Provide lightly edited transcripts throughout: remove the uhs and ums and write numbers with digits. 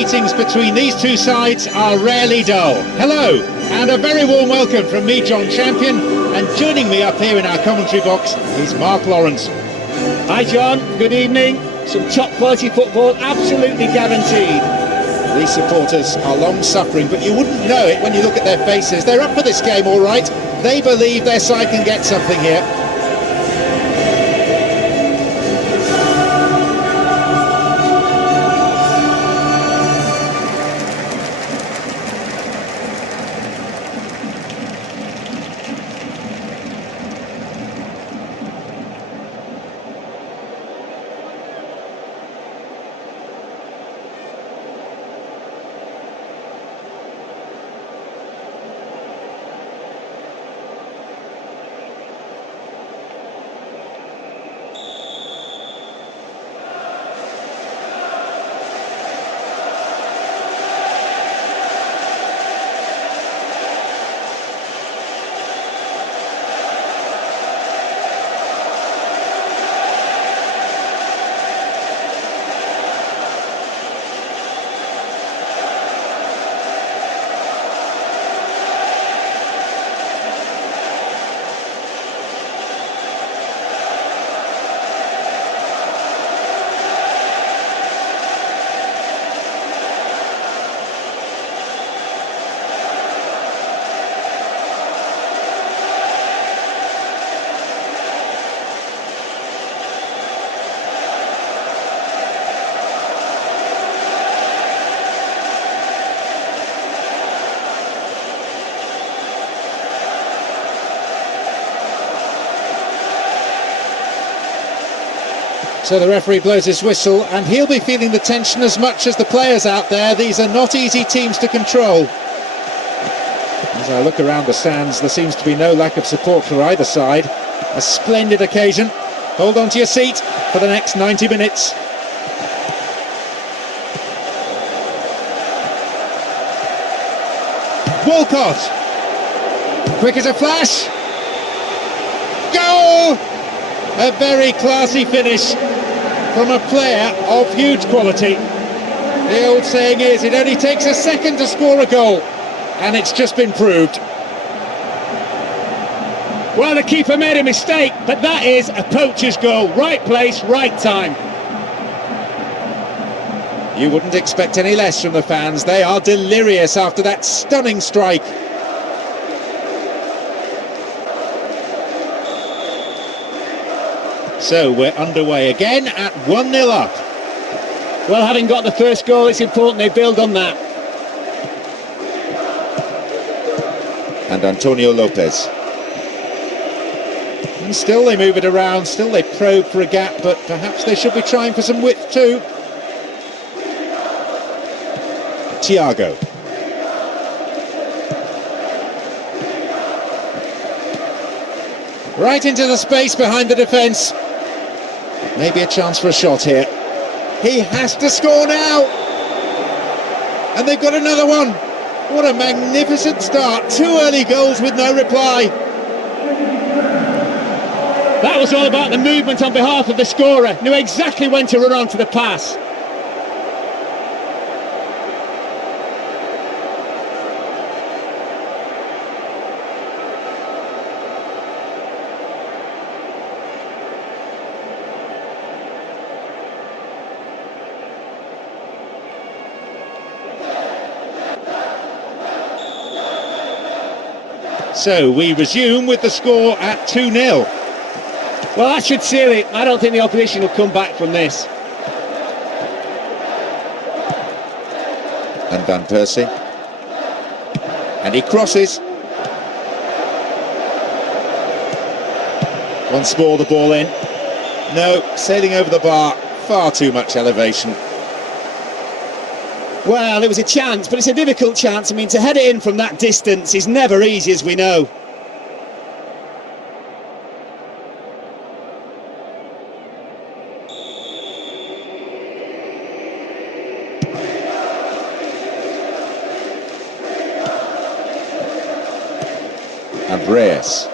meetings between these two sides are rarely dull. Hello, and a very warm welcome from me, John Champion, and joining me up here in our commentary box is Mark Lawrence. Hi John, good evening. Some top quality football, absolutely guaranteed. These supporters are long suffering, but you wouldn't know it when you look at their faces. They're up for this game, all right. They believe their side can get something here. So the referee blows his whistle, and he'll be feeling the tension as much as the players out there. These are not easy teams to control. As I look around the stands, there seems to be no lack of support for either side. A splendid occasion. Hold on to your seat for the next 90 minutes. Walcott! Quick as a flash! Goal! A very classy finish from a player of huge quality. The old saying is, it only takes a second to score a goal, and it's just been proved. Well, the keeper made a mistake, but that is a poacher's goal. Right place, right time. You wouldn't expect any less from the fans. They are delirious after that stunning strike. So we're underway again at 1-0 up. Well, having got the first goal, it's important they build on that. And Antonio Lopez. And still they move it around, still they probe for a gap, but perhaps they should be trying for some width too. Thiago. Right into the space behind the defence. Maybe a chance for a shot here. He has to score now! And they've got another one! What a magnificent start. 2 early goals with no reply. That was all about the movement on behalf of the scorer. Knew exactly when to run on for the pass. So we resume with the score at 2-0. Well, that should seal it. I don't think the opposition will come back from this. And Van Persie. And he crosses. Once more the ball in. No, sailing over the bar. Far too much elevation. Well, it was a chance, but it's a difficult chance. I mean, to head it in from that distance is never easy, as we know. Andreas.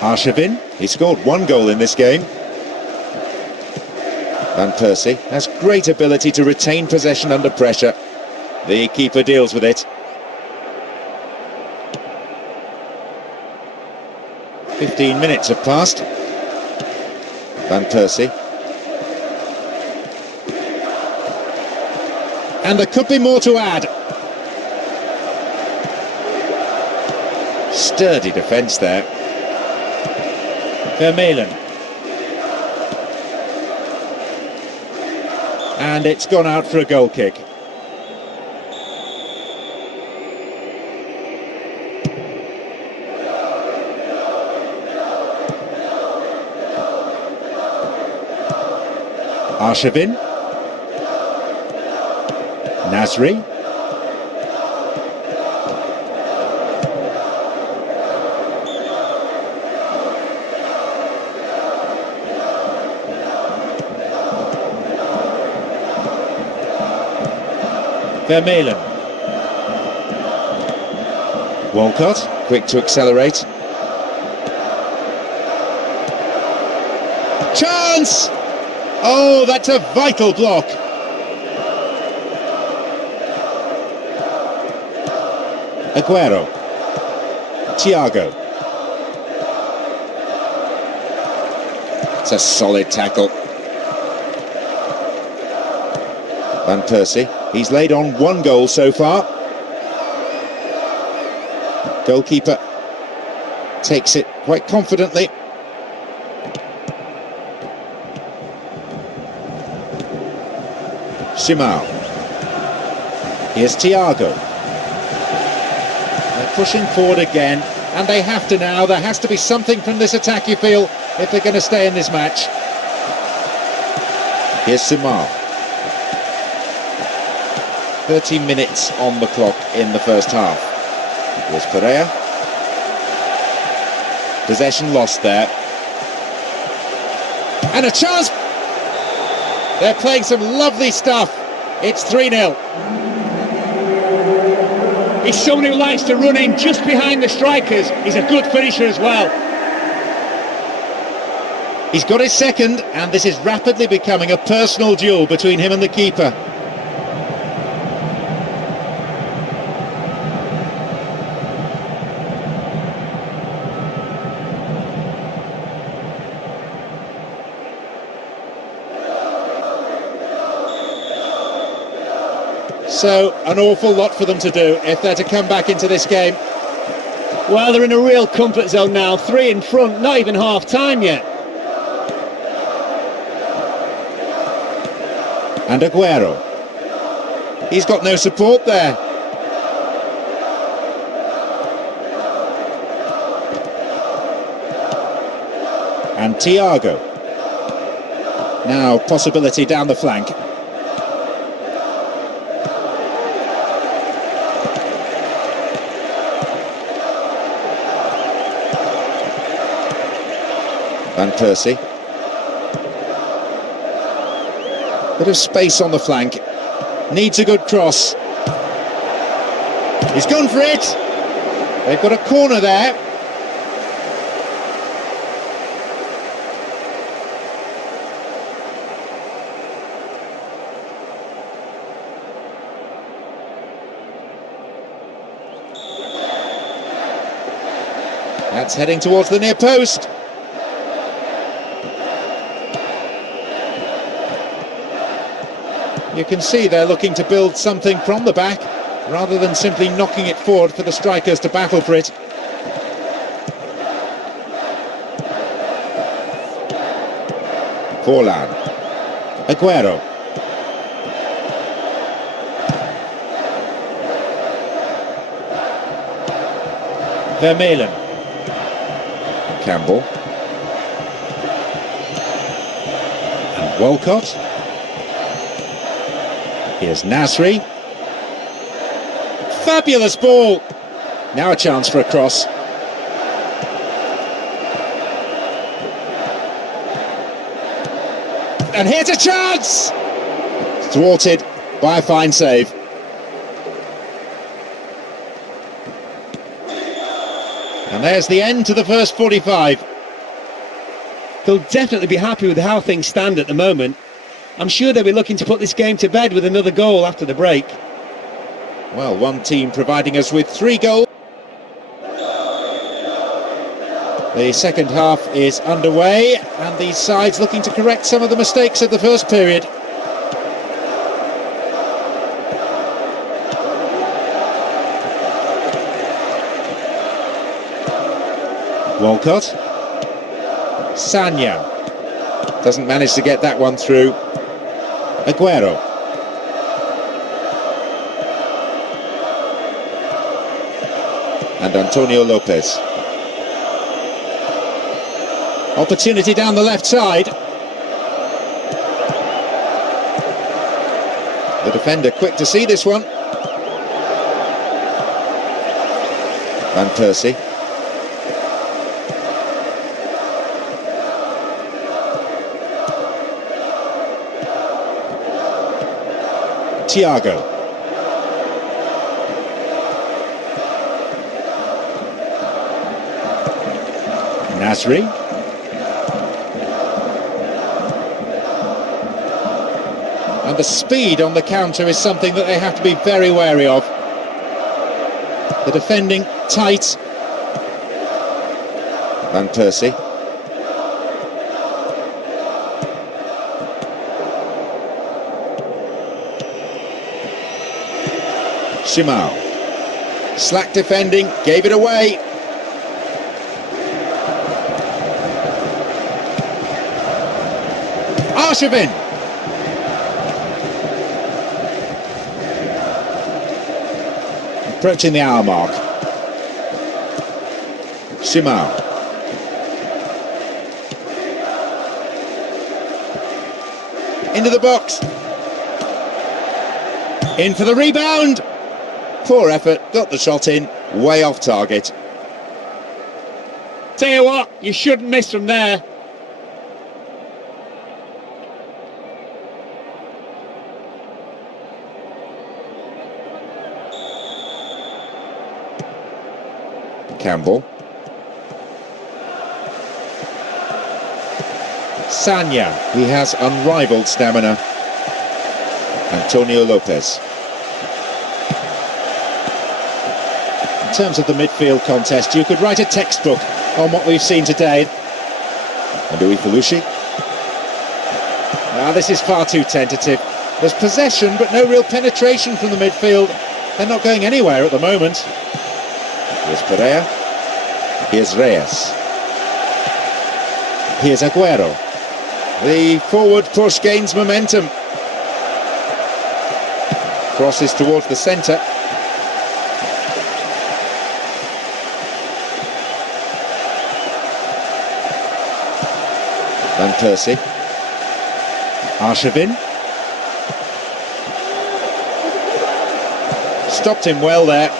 Arshavin, he scored 1 goal in this game. Van Persie has great ability to retain possession under pressure. The keeper deals with it. 15 minutes have passed. Van Persie. And there could be more to add. Sturdy defence there. Vermaelen. And it's gone out for a goal kick. Arshavin. Nasri. Vermaelen. Walcott, quick to accelerate. Chance! Oh, that's a vital block. Aguero. Thiago. It's a solid tackle. Van Persie. He's laid on one goal so far. Goalkeeper takes it quite confidently. Simao. Here's Thiago. They're pushing forward again, and they have to now. There has to be something from this attack, you feel, if they're going to stay in this match. Here's Simao. 30 minutes on the clock in the first half. Here's Pereira. Possession lost there. And a chance! They're playing some lovely stuff. It's 3-0. He's someone who likes to run in just behind the strikers. He's a good finisher as well. He's got his second, and this is rapidly becoming a personal duel between him and the keeper. So, an awful lot for them to do if they're to come back into this game. Well, they're in a real comfort zone now. 3 in front, not even half-time yet. And Aguero. He's got no support there. And Thiago. Now, possibility down the flank. Van Persie. Bit of space on the flank. Needs a good cross. He's gone for it. They've got a corner there. That's heading towards the near post. You can see they're looking to build something from the back rather than simply knocking it forward for the strikers to battle for it. Forlan. Aguero. Vermaelen. Campbell. And Walcott. Here's Nasri. Fabulous ball. Now a chance for a cross. And here's a chance! Thwarted by a fine save. And there's the end to the first 45. They'll definitely be happy with how things stand at the moment. I'm sure they'll be looking to put this game to bed with another goal after the break. Well, one team providing us with 3 goals. The second half is underway, and these sides looking to correct some of the mistakes of the first period. Walcott. Sagna. Doesn't manage to get that one through. Aguero. And Antonio Lopez. Opportunity down the left side. The defender quick to see this one. Van Persie. Thiago. Nasri. And the speed on the counter is something that they have to be very wary of. The defending tight. Van Persie. Simao. Slack defending, gave it away. Arshavin. Approaching the hour mark. Simao. Into the box. In for the rebound. Poor effort, got the shot in, way off target. Tell you what, you shouldn't miss from there. Campbell. Sagna, he has unrivaled stamina. Antonio Lopez. In terms of the midfield contest, you could write a textbook on what we've seen today. And Louis Felucci. This is far too tentative. There's possession, but no real penetration from the midfield. They're not going anywhere at the moment. Here's Pereira. Here's Reyes. Here's Aguero. The forward push gains momentum. Crosses towards the centre. Van Persie. Arshavin. Stopped him well there.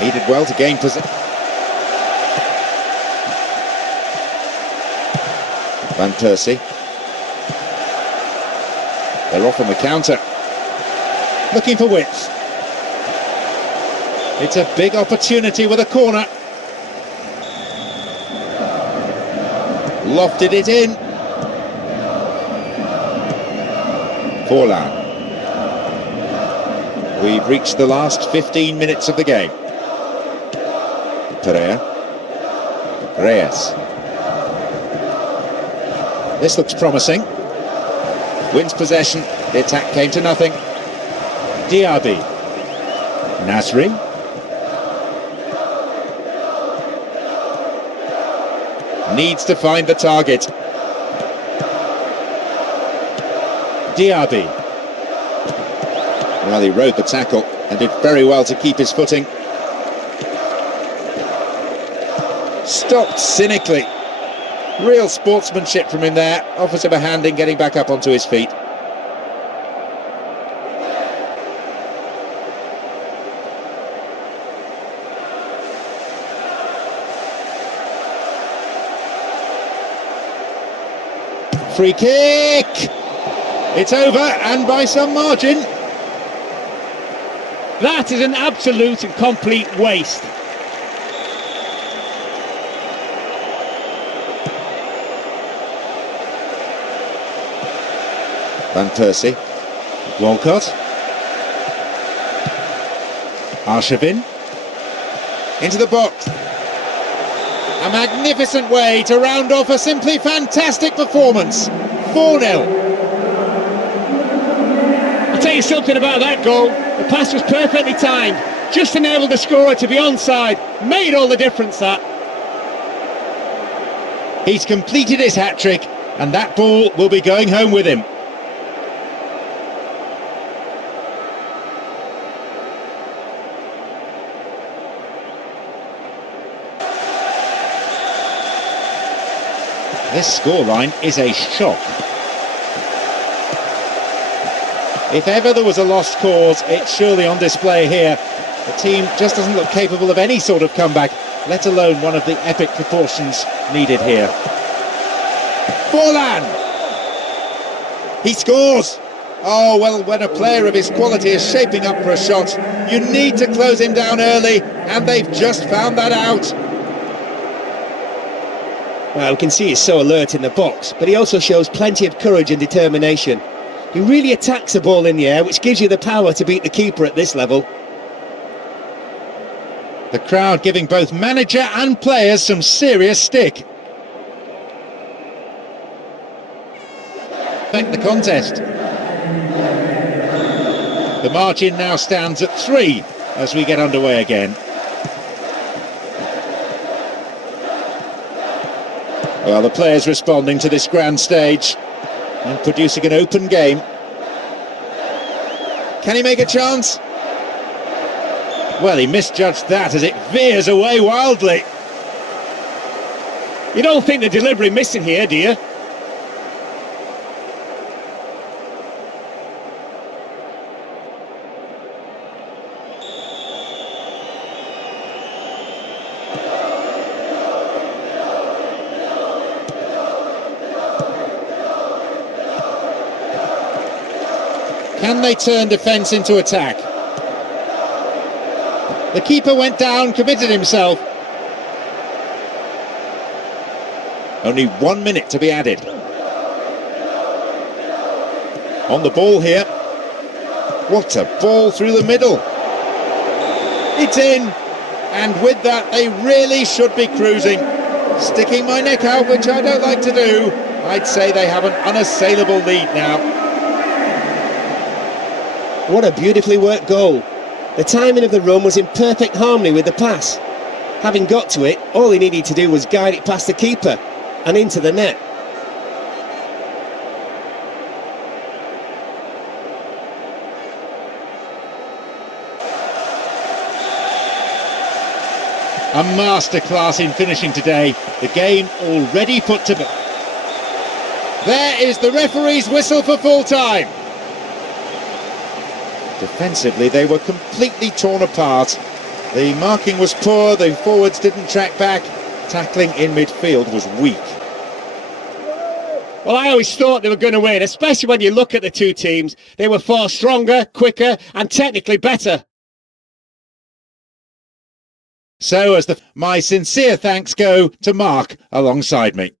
He did well to gain possession. Van Persie. They're off on the counter. Looking for width. It's a big opportunity with a corner. Lofted it in. Forlan. We've reached the last 15 minutes of the game. Pereira. Reyes. This looks promising. Wins possession. The attack came to nothing. Diaby. Nasri. Needs to find the target. Diaby. Well, he rode the tackle and did very well to keep his footing. Stopped cynically. Real sportsmanship from him there. Offers him a hand in getting back up onto his feet. Free kick! It's over, and by some margin. That is an absolute and complete waste. Van Persie. Walcott. Arshavin. Into the box. A magnificent way to round off a simply fantastic performance. 4-0. I'll tell you something about that goal. The pass was perfectly timed. Just enabled the scorer to be onside. Made all the difference, that. He's completed his hat-trick, and that ball will be going home with him. This scoreline is a shock. If ever there was a lost cause, it's surely on display here. The team just doesn't look capable of any sort of comeback, let alone one of the epic proportions needed here. Forlan! He scores! Oh, well, when a player of his quality is shaping up for a shot, you need to close him down early, and they've just found that out. Well, we can see he's so alert in the box, but he also shows plenty of courage and determination. He really attacks the ball in the air, which gives you the power to beat the keeper at this level. The crowd giving both manager and players some serious stick. Affect the contest. The margin now stands at 3 as we get underway again. Well, the players responding to this grand stage and producing an open game. Can he make a chance? Well, he misjudged that as it veers away wildly. You don't think the delivery missing here, do you? Can they turn defence into attack? The keeper went down, committed himself. Only 1 minute to be added. On the ball here. What a ball through the middle. It's in. And with that, they really should be cruising. Sticking my neck out, which I don't like to do. I'd say they have an unassailable lead now. What a beautifully worked goal. The timing of the run was in perfect harmony with the pass. Having got to it, all he needed to do was guide it past the keeper and into the net. A masterclass in finishing today. The game already put to bed. There is the referee's whistle for full time. Defensively, they were completely torn apart. The marking was poor, the forwards didn't track back. Tackling in midfield was weak. Well, I always thought they were going to win, especially when you look at the two teams. They were far stronger, quicker and technically better. So as my sincere thanks go to Mark alongside me.